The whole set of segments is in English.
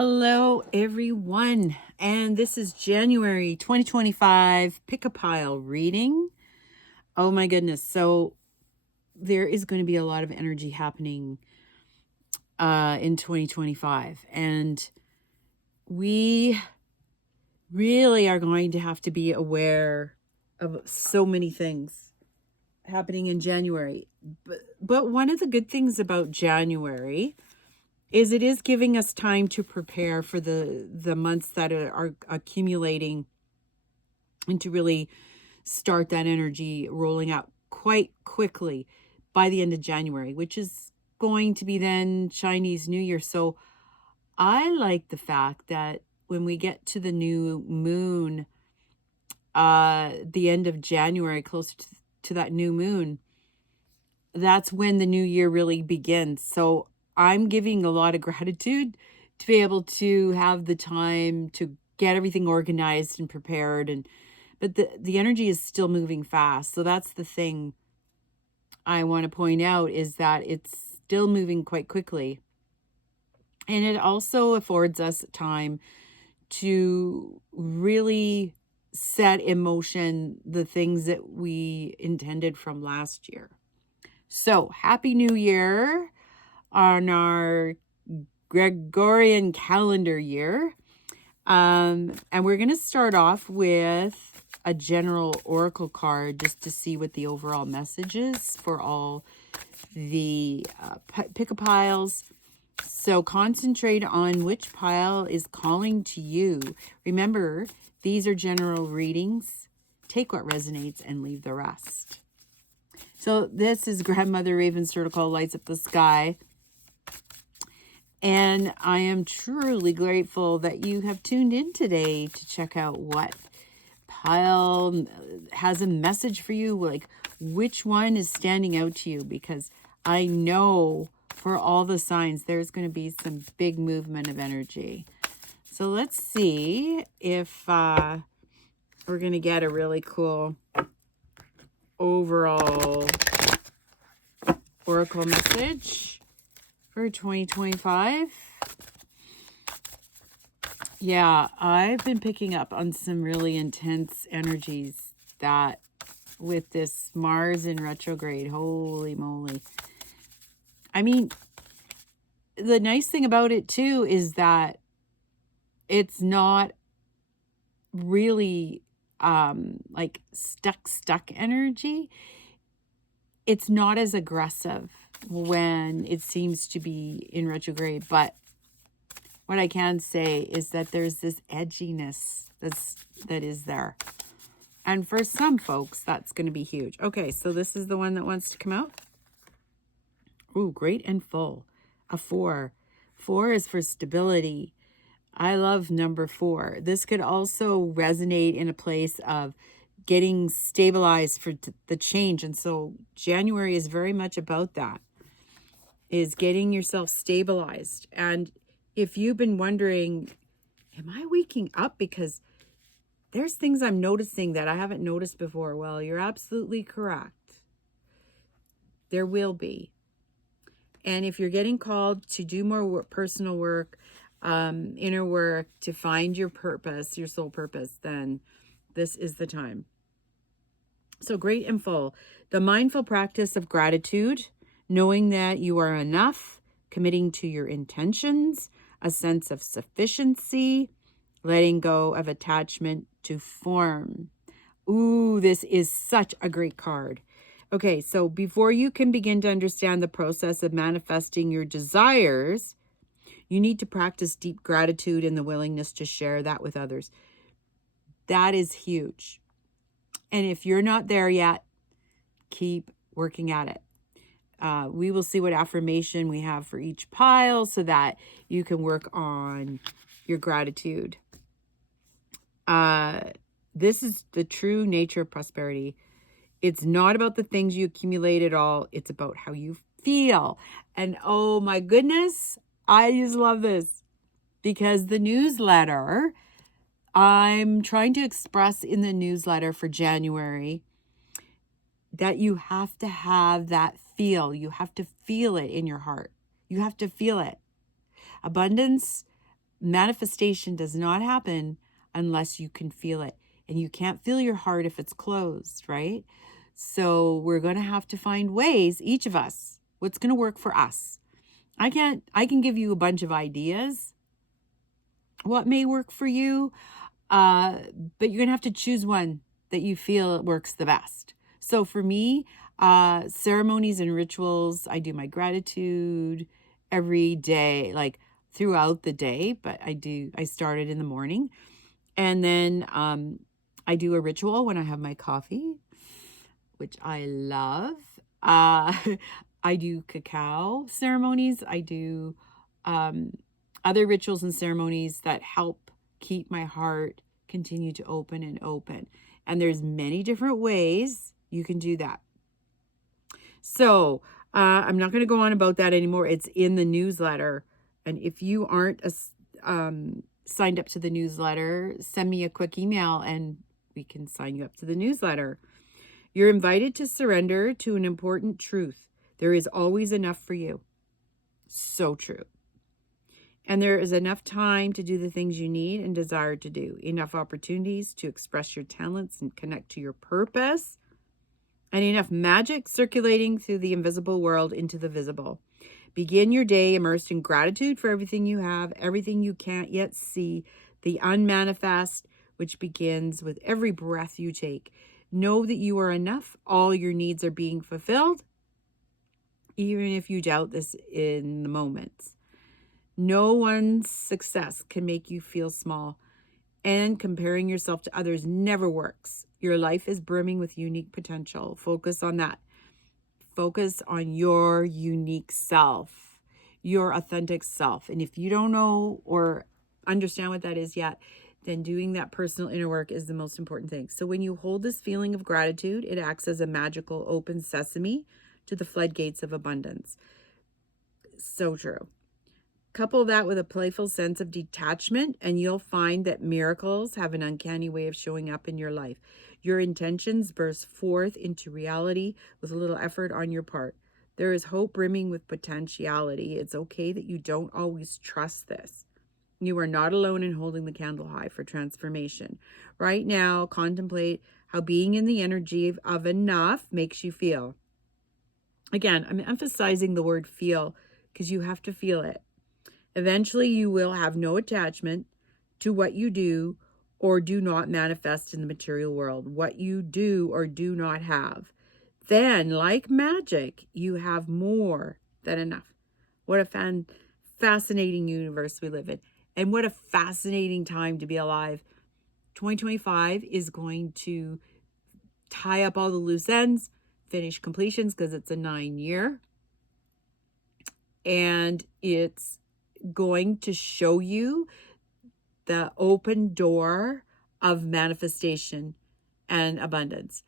Hello, everyone. And this is January 2025 Pick a Pile reading. Oh my goodness. So there is going to be a lot of energy happening in 2025. And we really are going to have to be aware of so many things happening in January. But one of the good things about January is it is giving us time to prepare for the months that are accumulating and to really start that energy rolling out quite quickly by the end of January, which is going to be then Chinese New Year. So I like the fact that when we get to the new moon, the end of January, closer to that new moon, that's when the new year really begins. So I'm giving a lot of gratitude to be able to have the time to get everything organized and prepared. But the energy is still moving fast. So that's the thing I want to point out, is that it's still moving quite quickly. And it also affords us time to really set in motion the things that we intended from last year. So Happy New Year on our Gregorian calendar year. And we're going to start off with a general oracle card just to see what the overall message is for all the pick-a-piles. So concentrate on which pile is calling to you. Remember, these are general readings. Take what resonates and leave the rest. So this is Grandmother Raven's Circle Lights Up the Sky. And I am truly grateful that you have tuned in today to check out what pile has a message for you, like which one is standing out to you, because I know for all the signs there's going to be some big movement of energy. So let's see if we're going to get a really cool overall oracle message for 2025. Yeah, I've been picking up on some really intense energies that with this Mars in retrograde, holy moly. I mean, the nice thing about it too is that it's not really like stuck energy. It's not as aggressive when it seems to be in retrograde, but what I can say is that there's this edginess that is there. And for some folks, that's going to be huge. Okay, so this is the one that wants to come out. Ooh, great and full. A 4. 4 is for stability. I love number 4. This could also resonate in a place of getting stabilized for the change. And so January is very much about that, is getting yourself stabilized. And if you've been wondering, am I waking up? Because there's things I'm noticing that I haven't noticed before. Well, you're absolutely correct. There will be. And if you're getting called to do more personal work, inner work, to find your purpose, your soul purpose, then this is the time. So great and full. The mindful practice of gratitude, knowing that you are enough, committing to your intentions, a sense of sufficiency, letting go of attachment to form. Ooh, this is such a great card. Okay, so before you can begin to understand the process of manifesting your desires, you need to practice deep gratitude and the willingness to share that with others. That is huge. And if you're not there yet, keep working at it. We will see what affirmation we have for each pile so that you can work on your gratitude. This is the true nature of prosperity. It's not about the things you accumulate at all. It's about how you feel. And oh my goodness, I just love this, because the newsletter, I'm trying to express in the newsletter for January that you have to have that feel. You have to feel it in your heart. You have to feel it. Abundance manifestation does not happen unless you can feel it. And you can't feel your heart if it's closed, right? So we're going to have to find ways, each of us, what's going to work for us. I can give you a bunch of ideas, what may work for you, but you're going to have to choose one that you feel works the best. So for me, ceremonies and rituals, I do my gratitude every day, like throughout the day, but I start it in the morning. And then I do a ritual when I have my coffee, which I love. I do cacao ceremonies. I do other rituals and ceremonies that help keep my heart continue to open and open. And there's many different ways you can do that. So I'm not going to go on about that anymore. It's in the newsletter. And if you aren't signed up to the newsletter, send me a quick email and we can sign you up to the newsletter. You're invited to surrender to an important truth. There is always enough for you. So true. And there is enough time to do the things you need and desire to do. Enough opportunities to express your talents and connect to your purpose. And enough magic circulating through the invisible world into the visible. Begin your day immersed in gratitude for everything you have, everything you can't yet see, the unmanifest, which begins with every breath you take. Know that you are enough. All your needs are being fulfilled, even if you doubt this in the moments. No one's success can make you feel small, and comparing yourself to others never works. Your life is brimming with unique potential. Focus on that. Focus on your unique self, your authentic self. And if you don't know or understand what that is yet, then doing that personal inner work is the most important thing. So when you hold this feeling of gratitude, it acts as a magical open sesame to the floodgates of abundance. So true. Couple that with a playful sense of detachment, and you'll find that miracles have an uncanny way of showing up in your life. Your intentions burst forth into reality with a little effort on your part. There is hope brimming with potentiality. It's okay that you don't always trust this. You are not alone in holding the candle high for transformation. Right now, contemplate how being in the energy of enough makes you feel. Again, I'm emphasizing the word feel because you have to feel it. Eventually, you will have no attachment to what you do or do not manifest in the material world, what you do or do not have. Then, like magic, you have more than enough. What a fascinating universe we live in. And what a fascinating time to be alive. 2025 is going to tie up all the loose ends, finish completions because it's a 9-year. And it's going to show you the open door of manifestation and abundance.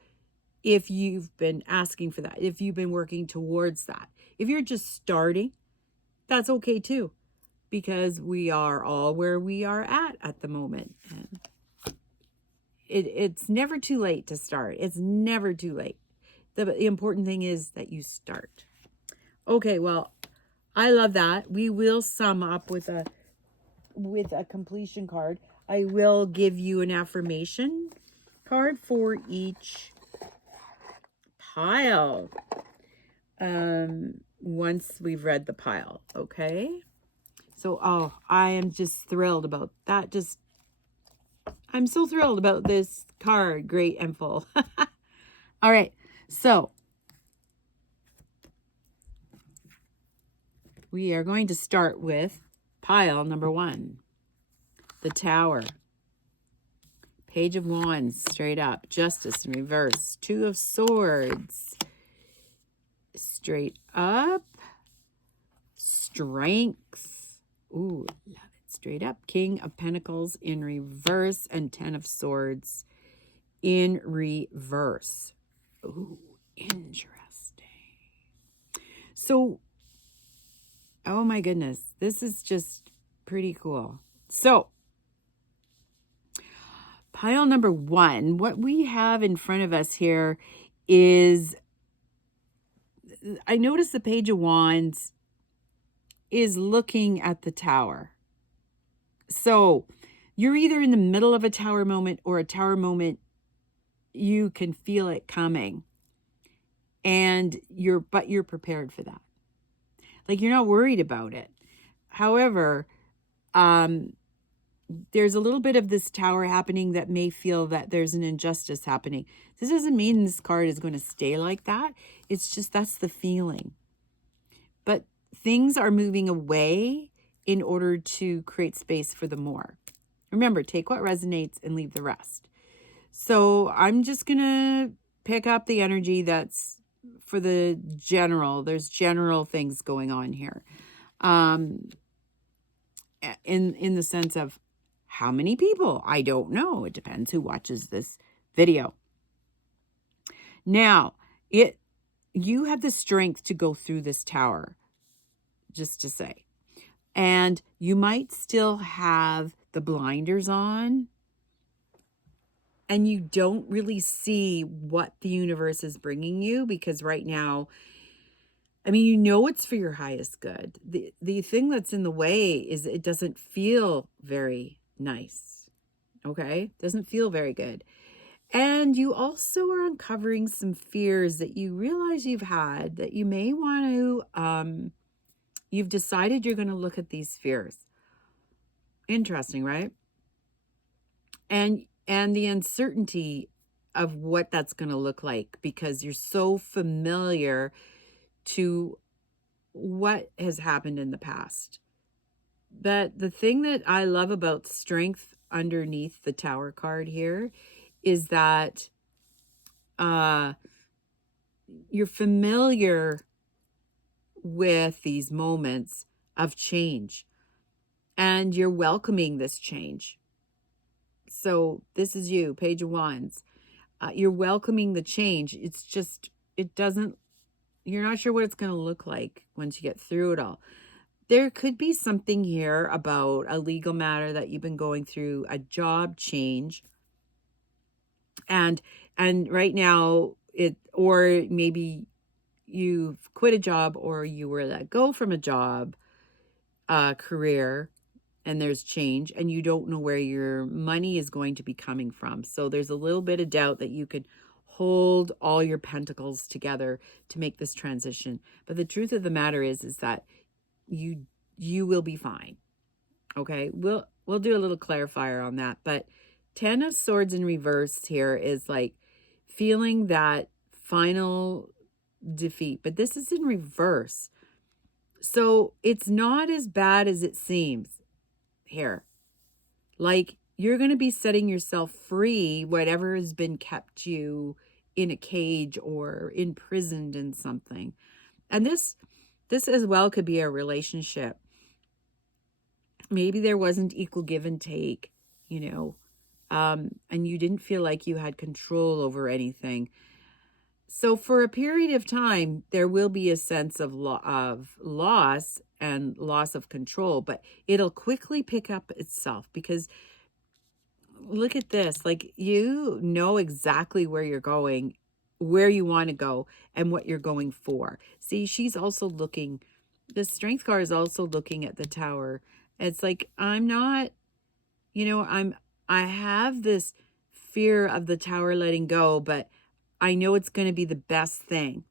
If you've been asking for that, if you've been working towards that, if you're just starting, that's okay too, because we are all where we are at the moment. And it's never too late to start. It's never too late. The important thing is that you start. Okay, well, I love that. We will sum up with a completion card. I will give you an affirmation card for each pile. Once we've read the pile, okay? So, I am just thrilled about that. I'm so thrilled about this card. Great and full. All right. So, we are going to start with pile number 1. The Tower. Page of Wands, straight up. Justice in reverse. 2 of Swords. Straight up. Strength. Ooh, love it. Straight up. King of Pentacles in reverse. And 10 of Swords in reverse. Ooh, interesting. So, oh my goodness. This is just pretty cool. So, pile number 1, what we have in front of us here is, I noticed the Page of Wands is looking at the Tower. So you're either in the middle of a tower moment or a tower moment, you can feel it coming, and you're prepared for that. Like, you're not worried about it. However, there's a little bit of this tower happening that may feel that there's an injustice happening. This doesn't mean this card is going to stay like that. It's just that's the feeling. But things are moving away in order to create space for the more. Remember, take what resonates and leave the rest. So I'm just going to pick up the energy that's for the general. There's general things going on here. In the sense of how many people? I don't know. It depends who watches this video. Now, you have the strength to go through this tower, just to say. And you might still have the blinders on, and you don't really see what the universe is bringing you, because right now, I mean, you know it's for your highest good. The thing that's in the way is it doesn't feel very nice. Okay? Doesn't feel very good. And you also are uncovering some fears that you realize you've had, that you may want to, you've decided you're going to look at these fears. Interesting, right? And the uncertainty of what that's going to look like, because you're so familiar to what has happened in the past. But the thing that I love about strength underneath the tower card here is that you're familiar with these moments of change, and you're welcoming this change. So this is you, Page of Wands. You're welcoming the change. It's just, you're not sure what it's going to look like once you get through it all. There could be something here about a legal matter that you've been going through, a job change. And right now or maybe you've quit a job, or you were let go from a job, career, and there's change, and you don't know where your money is going to be coming from. So there's a little bit of doubt that you could hold all your pentacles together to make this transition. But the truth of the matter is that you will be fine. Okay, we'll do a little clarifier on that. But 10 of Swords in reverse here is like feeling that final defeat, but this is in reverse. So it's not as bad as it seems here. Like, you're going to be setting yourself free, whatever has been kept you in a cage or imprisoned in something. And this as well could be a relationship. Maybe there wasn't equal give and take, and you didn't feel like you had control over anything. So for a period of time, there will be a sense of loss and loss of control, but it'll quickly pick up itself, because look at this. Like, you know exactly where you're going, where you want to go, and what you're going for. See, she's also looking, the Strength card is also looking at the Tower. It's like, I'm not, I have this fear of the Tower letting go, but I know it's going to be the best thing.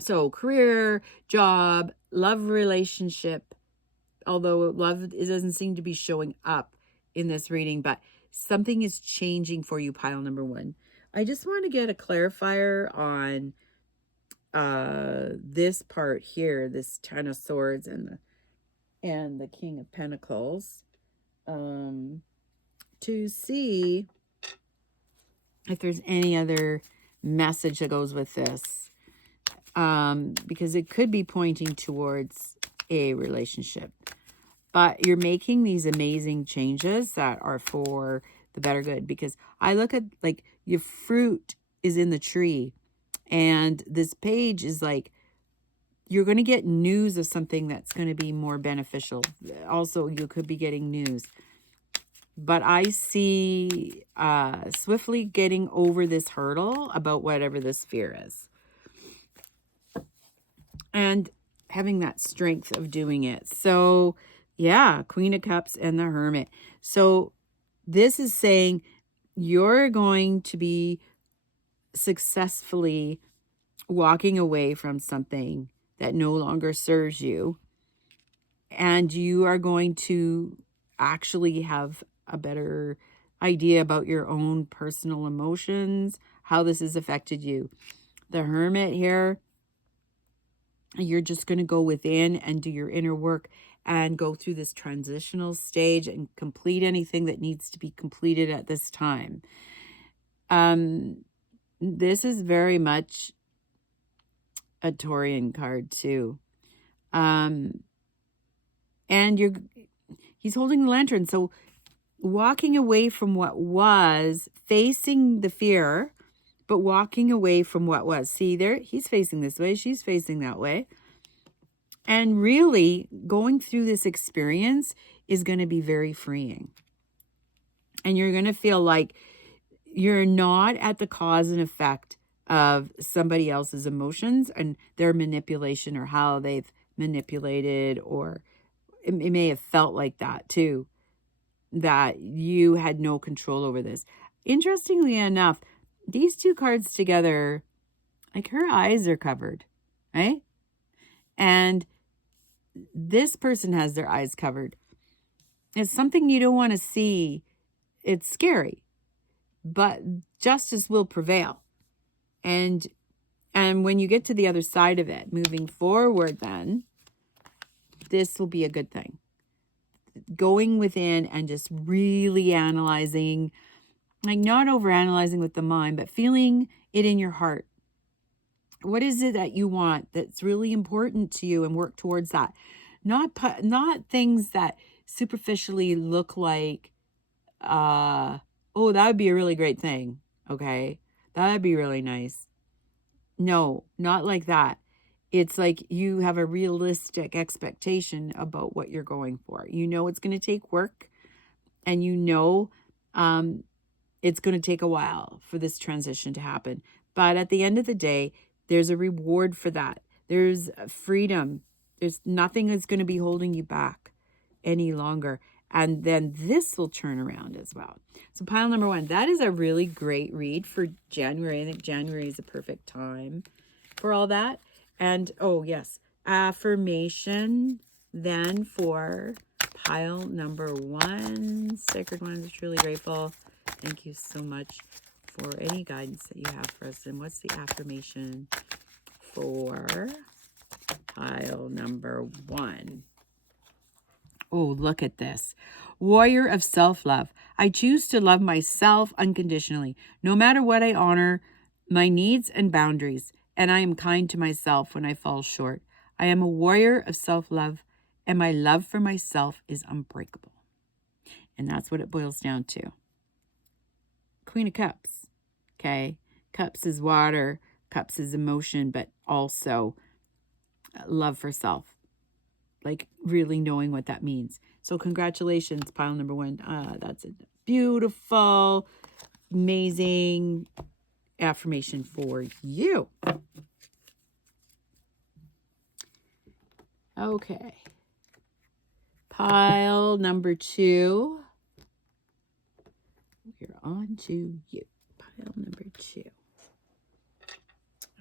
So career, job, love relationship, although love, it doesn't seem to be showing up in this reading, but something is changing for you, pile number one. I just want to get a clarifier on this part here, this 10 of Swords and the King of Pentacles, to see if there's any other message that goes with this, because it could be pointing towards a relationship. But you're making these amazing changes that are for the better good, because I look at, like, your fruit is in the tree, and this page is like, you're going to get news of something that's going to be more beneficial. Also, you could be getting news. But I see swiftly getting over this hurdle about whatever this fear is, and having that strength of doing it. So Yeah, Queen of Cups and the Hermit. So this is saying you're going to be successfully walking away from something that no longer serves you. And you are going to actually have a better idea about your own personal emotions, how this has affected you. The Hermit here, you're just going to go within and do your inner work and go through this transitional stage and complete anything that needs to be completed at this time. This is very much a Taurian card too. And he's holding the lantern. So walking away from what was, facing the fear, but walking away from what was. See there, he's facing this way, she's facing that way. And really going through this experience is going to be very freeing. And you're going to feel like you're not at the cause and effect of somebody else's emotions and their manipulation or how they've manipulated, or it may have felt like that too, that you had no control over this. Interestingly enough, these two cards together, like her eyes are covered, right? And this person has their eyes covered. It's something you don't want to see. It's scary, but justice will prevail. And when you get to the other side of it, moving forward, then this will be a good thing. Going within and just really analyzing, like not over analyzing with the mind, but feeling it in your heart. What is it that you want that's really important to you, and work towards that? Not things that superficially look like, oh, that would be a really great thing. Okay, that would be really nice. No, not like that. It's like you have a realistic expectation about what you're going for. You know it's going to take work, and you know it's going to take a while for this transition to happen. But at the end of the day, there's a reward for that. There's freedom. There's nothing that's going to be holding you back any longer. And then this will turn around as well. So pile number 1, that is a really great read for January. I think January is a perfect time for all that. And, oh, yes, affirmation then for pile number 1. Sacred Ones, truly grateful. Thank you so much for any guidance that you have for us. And what's the affirmation for pile number 1? Oh, look at this. Warrior of self-love. I choose to love myself unconditionally. No matter what, I honor my needs and boundaries, and I am kind to myself when I fall short. I am a warrior of self-love, and my love for myself is unbreakable. And that's what it boils down to. Queen of Cups. Okay. Cups is water. Cups is emotion, but also love for self. Like really knowing what that means. So congratulations, pile number 1. That's a beautiful, amazing affirmation for you. Okay. Pile number 2. We're on to you. Pile number 2.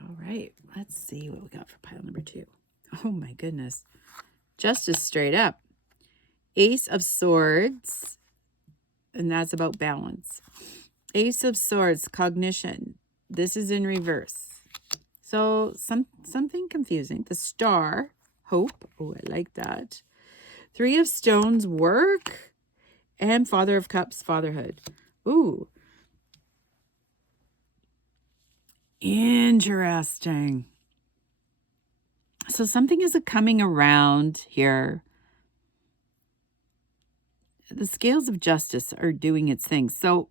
All right. Let's see what we got for pile number 2. Oh my goodness. Justice straight up. Ace of Swords. And that's about balance. Ace of Swords, cognition. This is in reverse. So something confusing. The Star, hope. Oh, I like that. 3 of Stones, work. And Father of Cups, fatherhood. Ooh. Interesting. So something is coming around here. The scales of justice are doing its thing. So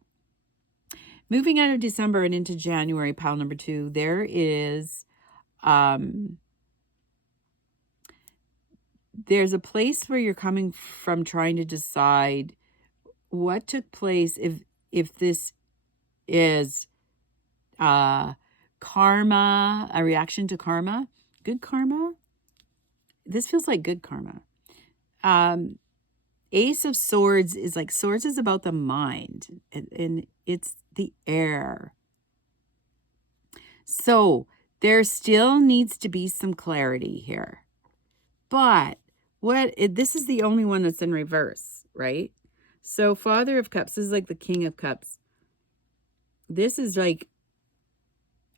moving out of December and into January, pile number 2, there is, there's a place where you're coming from trying to decide what took place, if this is karma, a reaction to karma, good karma. This feels like good karma. Ace of Swords is like, swords is about the mind, and it's the air. So there still needs to be some clarity here. But this is the only one that's in reverse, right? So Father of Cups is like the King of Cups. This is like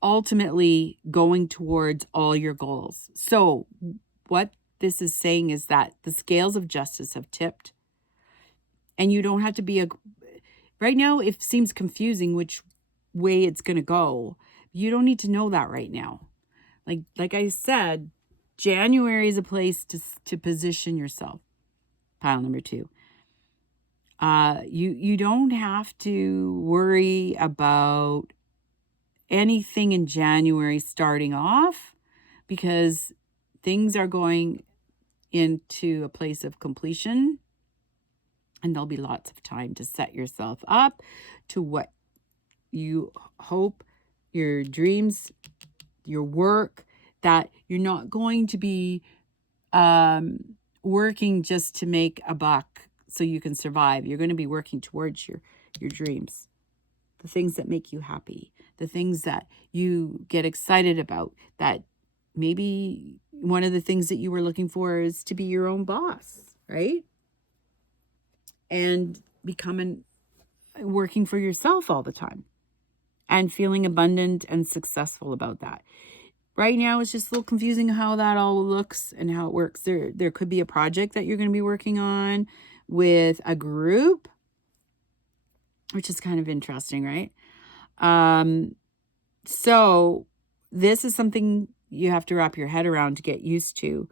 ultimately going towards all your goals. So what this is saying is that the scales of justice have tipped, and you don't have to be right now it seems confusing which way it's going to go. You don't need to know that right now. Like I said, January is a place to position yourself. Pile number 2. You don't have to worry about anything in January starting off, because things are going into a place of completion, and there'll be lots of time to set yourself up to what you hope, your dreams, your work, that you're not going to be working just to make a buck so you can survive. You're going to be working towards your dreams, the things that make you happy, the things that you get excited about, that maybe one of the things that you were looking for is to be your own boss, right? And working for yourself all the time and feeling abundant and successful about that. Right now, it's just a little confusing how that all looks and how it works. There could be a project that you're going to be working on with a group, which is kind of interesting, right? So this is something you have to wrap your head around to get used to,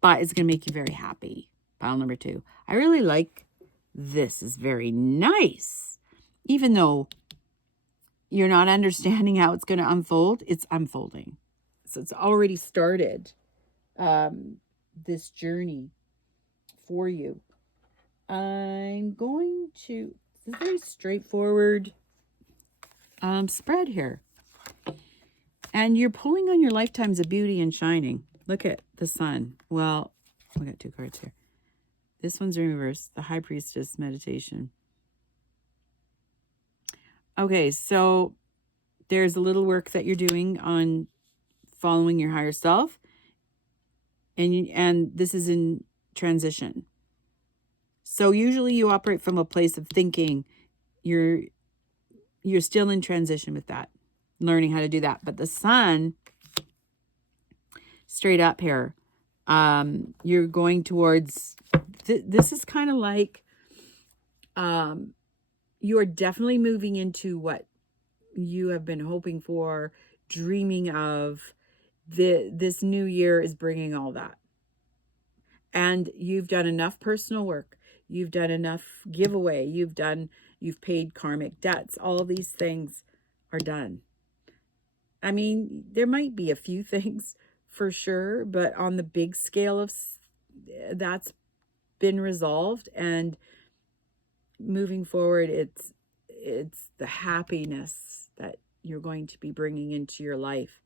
but it's going to make you very happy. Pile number 2. I really like this. Is very nice. Even though you're not understanding how it's going to unfold, it's unfolding. So it's already started, this journey for you. I'm going to, it's a very straightforward spread here. And you're pulling on your lifetimes of beauty and shining. Look at the sun. Well, we got 2 cards here. This one's in reverse, the High Priestess meditation. Okay, so there's a little work that you're doing on following your higher self, and this is in transition. So usually you operate from a place of thinking. You're still in transition with that, learning how to do that. But the sun, straight up here, you're going towards, this is kind of like, you're definitely moving into what you have been hoping for, dreaming of. This new year is bringing all that. And you've done enough personal work. You've done enough giveaway. You've paid karmic debts. All these things are done. I mean, there might be a few things for sure, but on the big scale of that's been resolved, and moving forward, it's the happiness that you're going to be bringing into your life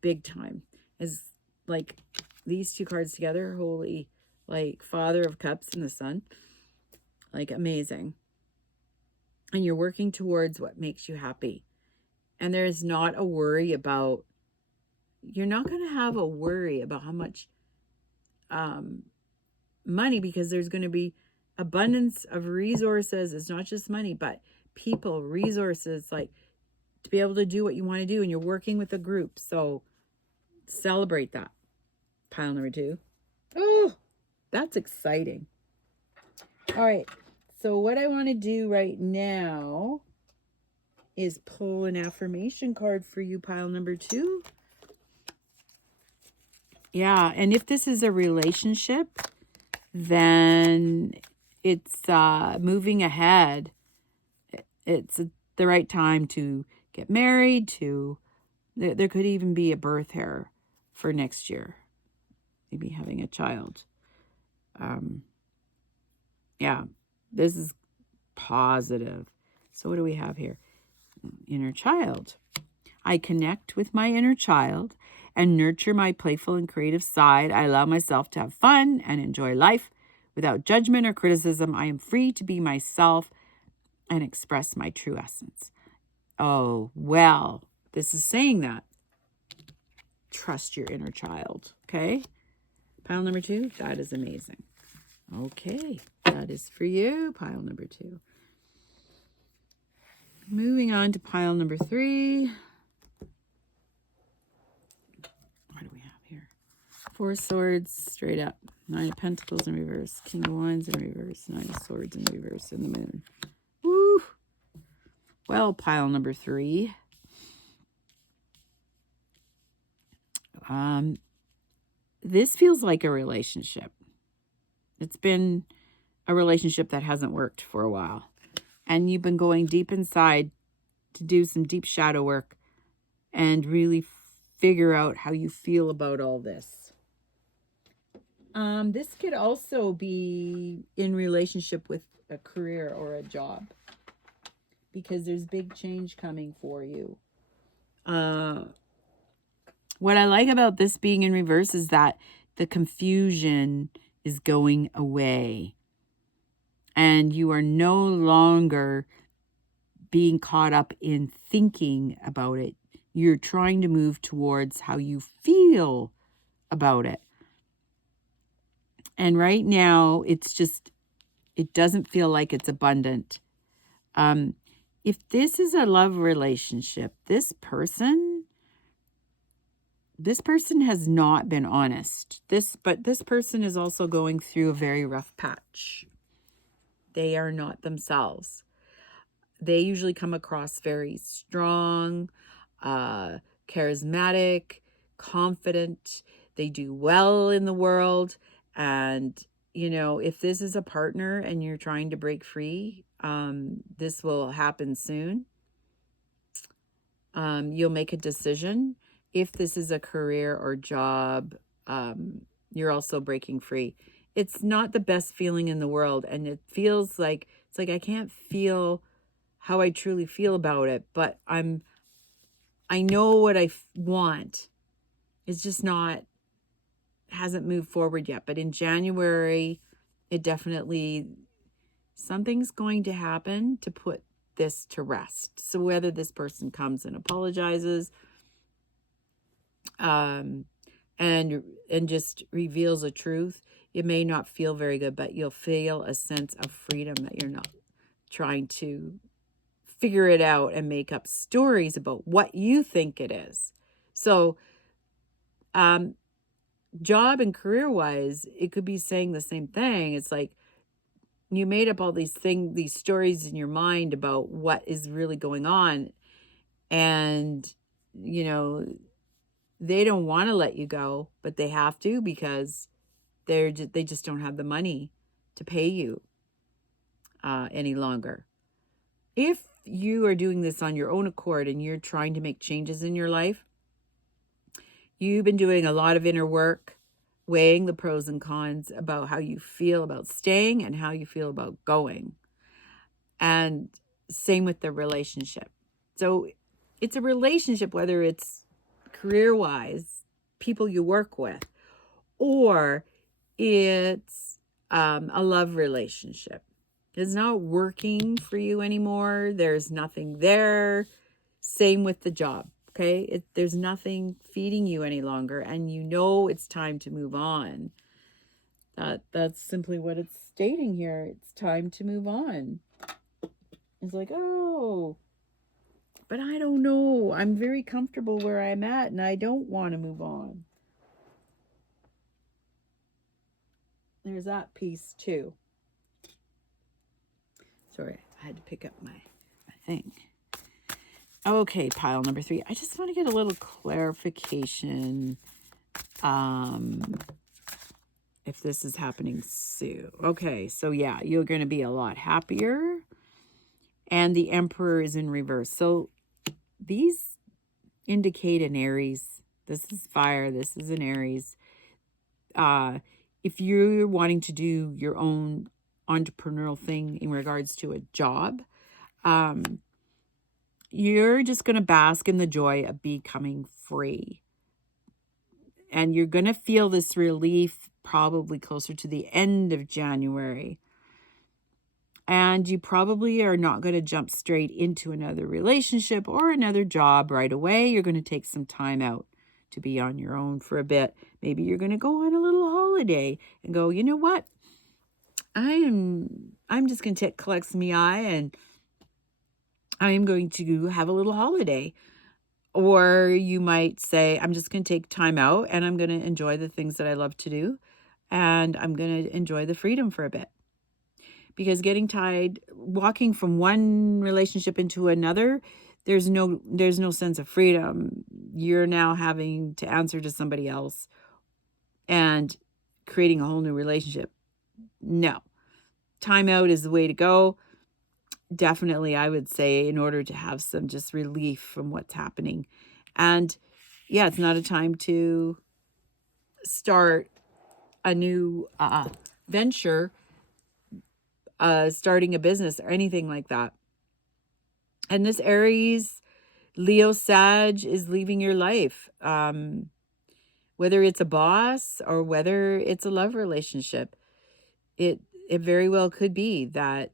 big time. Is like these 2 cards together, holy, like Father of Cups and the Sun, like amazing. And you're working towards what makes you happy. And there is not a worry about, you're not going to have a worry about how much money, because there's going to be abundance of resources. It's not just money, but people, resources, like to be able to do what you want to do. And you're working with a group. So celebrate that. Pile number 2. Oh, that's exciting. All right. So what I want to do right now is pull an affirmation card for you, pile number 2. Yeah. And if this is a relationship, then it's moving ahead. It's the right time to get married, there could even be a birth here for next year. Maybe having a child. Yeah, this is positive. So what do we have here? Inner child. I connect with my inner child and nurture my playful and creative side. I allow myself to have fun and enjoy life Without judgment or criticism, I am free to be myself and express my true essence. Oh, well, this is saying that. Trust your inner child, okay? Pile number 2, that is amazing. Okay, that is for you, pile number 2. Moving on to pile number 3. What do we have here? 4 of Swords straight up. 9 of Pentacles in reverse. King of Wands in reverse. 9 of Swords in reverse. And the Moon. Woo! Well, pile number 3. This feels like a relationship. It's been a relationship that hasn't worked for a while. And you've been going deep inside to do some deep shadow work and really figure out how you feel about all this. This could also be in relationship with a career or a job, because there's big change coming for you. What I like about this being in reverse is that the confusion is going away. And you are no longer being caught up in thinking about it. You're trying to move towards how you feel about it. And right now, it doesn't feel like it's abundant. If this is a love relationship, this person has not been honest. But this person is also going through a very rough patch. They are not themselves. They usually come across very strong, charismatic, confident. They do well in the world. And, you know, if this is a partner and you're trying to break free, this will happen soon. You'll make a decision. If this is a career or job, you're also breaking free. It's not the best feeling in the world. And it feels like, it's like I can't feel how I truly feel about it, but I know what I want. It's just hasn't moved forward yet. But in January, it definitely, something's going to happen to put this to rest. So whether this person comes and apologizes, and just reveals a truth, it may not feel very good, but you'll feel a sense of freedom that you're not trying to figure it out and make up stories about what you think it is. So, job and career-wise, it could be saying the same thing. It's like you made up all these stories in your mind about what is really going on. And, you know, they don't want to let you go, but they have to, because they just don't have the money to pay you any longer. If you are doing this on your own accord and you're trying to make changes in your life, you've been doing a lot of inner work, weighing the pros and cons about how you feel about staying and how you feel about going. And same with the relationship. So it's a relationship, whether it's career-wise, people you work with, or it's a love relationship. It's not working for you anymore. There's nothing there. Same with the job, okay? There's nothing feeding you any longer, and you know it's time to move on. That's simply what it's stating here. It's time to move on. It's like, oh, but I don't know. I'm very comfortable where I'm at, and I don't want to move on. There's that piece too. Sorry, I had to pick up my thing. Okay, pile number 3. I just want to get a little clarification if this is happening soon. Okay, so yeah, you're going to be a lot happier. And the Emperor is in reverse. So these indicate an Aries. This is fire. This is an Aries. If you're wanting to do your own entrepreneurial thing in regards to a job, you're just going to bask in the joy of becoming free. And you're going to feel this relief probably closer to the end of January. And you probably are not going to jump straight into another relationship or another job right away. You're going to take some time out to be on your own for a bit. Maybe you're going to go on a little holiday and go, you know what? I'm just going to collect some eye and I'm going to have a little holiday. Or you might say, I'm just going to take time out and I'm going to enjoy the things that I love to do. And I'm going to enjoy the freedom for a bit. Because getting tied, walking from one relationship into another, there's no sense of freedom. You're now having to answer to somebody else and creating a whole new relationship. No. Time out is the way to go. Definitely, I would say, in order to have some just relief from what's happening. And yeah, it's not a time to start a new venture, starting a business or anything like that. And this Aries, Leo, Sag is leaving your life. Whether it's a boss or whether it's a love relationship, it very well could be that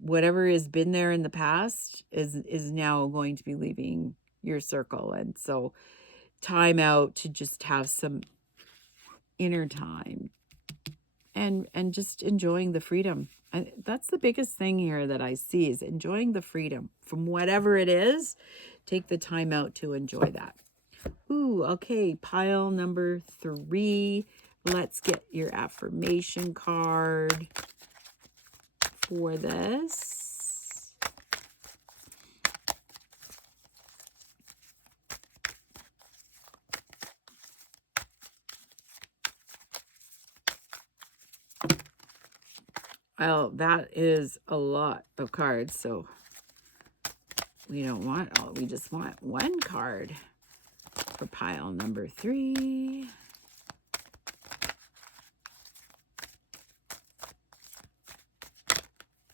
whatever has been there in the past is now going to be leaving your circle. And so time out to just have some inner time and just enjoying the freedom. That's the biggest thing here that I see, is enjoying the freedom from whatever it is. Take the time out to enjoy that. Ooh, okay, pile number 3. Let's get your affirmation card for this. Well, that is a lot of cards, so we don't want all, we just want one card for pile number 3.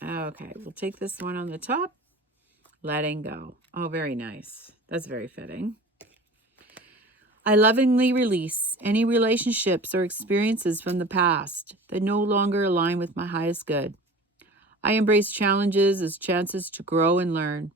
Okay, we'll take this one on the top. Letting go. Oh, very nice. That's very fitting. I lovingly release any relationships or experiences from the past that no longer align with my highest good. I embrace challenges as chances to grow and learn.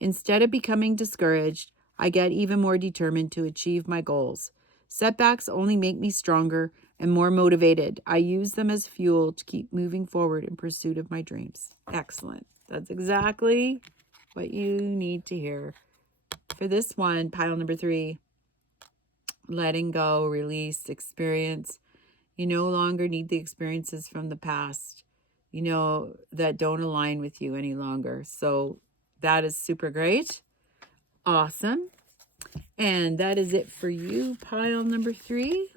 Instead of becoming discouraged, I get even more determined to achieve my goals. Setbacks only make me stronger and more motivated. I use them as fuel to keep moving forward in pursuit of my dreams. Excellent. That's exactly what you need to hear. For this one, pile number 3, letting go, release, experience. You no longer need the experiences from the past, that don't align with you any longer. So that is super great. Awesome. And that is it for you, pile number 3.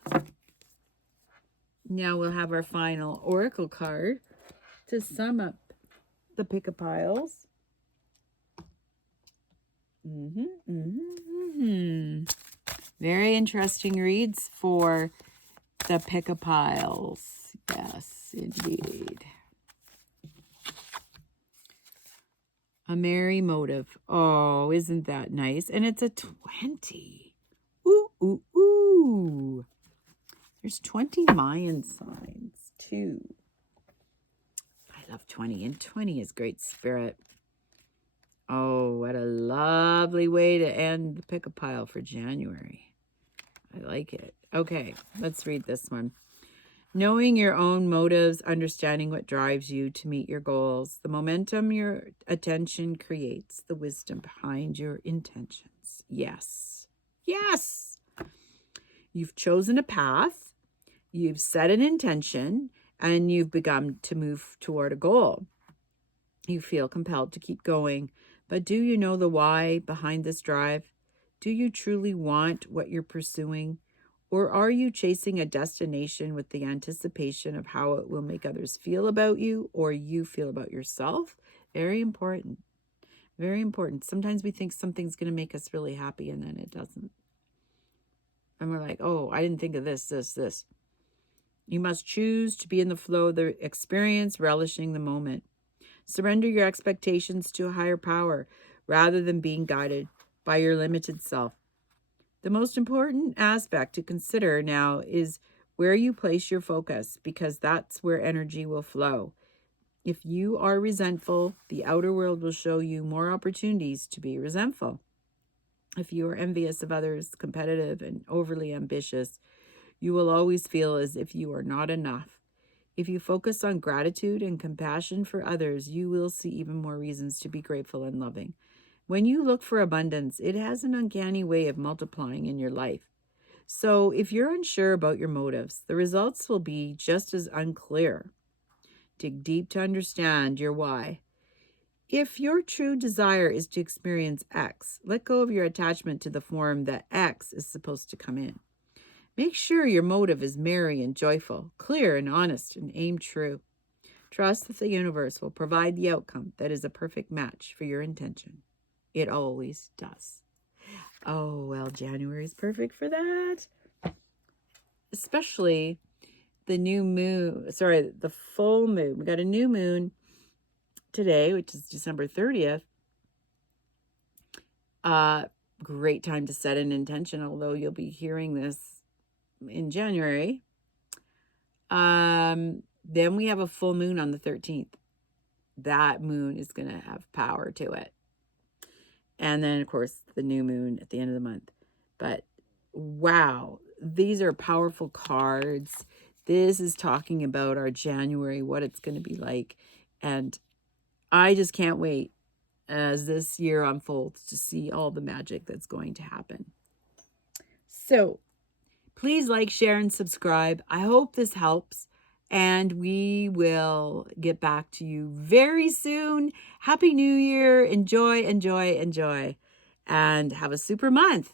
Now we'll have our final oracle card to sum up the pick-a-piles. Very interesting reads for the pick-a-piles. Yes, indeed. A merry motive. Oh, isn't that nice? And it's a 20. Ooh, ooh, ooh. There's 20 Mayan signs, too. I love 20, and 20 is great spirit. Oh, what a lovely way to end the pick-a-pile for January. I like it. Okay, let's read this one. Knowing your own motives, understanding what drives you to meet your goals, the momentum your attention creates, the wisdom behind your intentions. Yes. Yes. You've chosen a path, you've set an intention, and you've begun to move toward a goal. You feel compelled to keep going, but do you know the why behind this drive? Do you truly want what you're pursuing? Or are you chasing a destination with the anticipation of how it will make others feel about you or you feel about yourself? Very important. Very important. Sometimes we think something's going to make us really happy and then it doesn't. And we're like, oh, I didn't think of this. You must choose to be in the flow of the experience, relishing the moment. Surrender your expectations to a higher power rather than being guided by your limited self. The most important aspect to consider now is where you place your focus, because that's where energy will flow. If you are resentful, the outer world will show you more opportunities to be resentful. If you are envious of others, competitive, and overly ambitious, you will always feel as if you are not enough. If you focus on gratitude and compassion for others, you will see even more reasons to be grateful and loving. When you look for abundance, it has an uncanny way of multiplying in your life. So if you're unsure about your motives, the results will be just as unclear. Dig deep to understand your why. If your true desire is to experience X, let go of your attachment to the form that X is supposed to come in. Make sure your motive is merry and joyful, clear and honest, and aim true. Trust that the universe will provide the outcome that is a perfect match for your intention. It always does. Oh, well, January is perfect for that. Especially the full moon. We got a new moon today, which is December 30th. Great time to set an intention, although you'll be hearing this in January. Then we have a full moon on the 13th. That moon is going to have power to it. And then, of course, the new moon at the end of the month. But wow, these are powerful cards. This is talking about our January, what it's going to be like. And I just can't wait as this year unfolds to see all the magic that's going to happen. So please like, share, and subscribe. I hope this helps. And we will get back to you very soon. Happy New Year. Enjoy, enjoy, enjoy. And have a super month.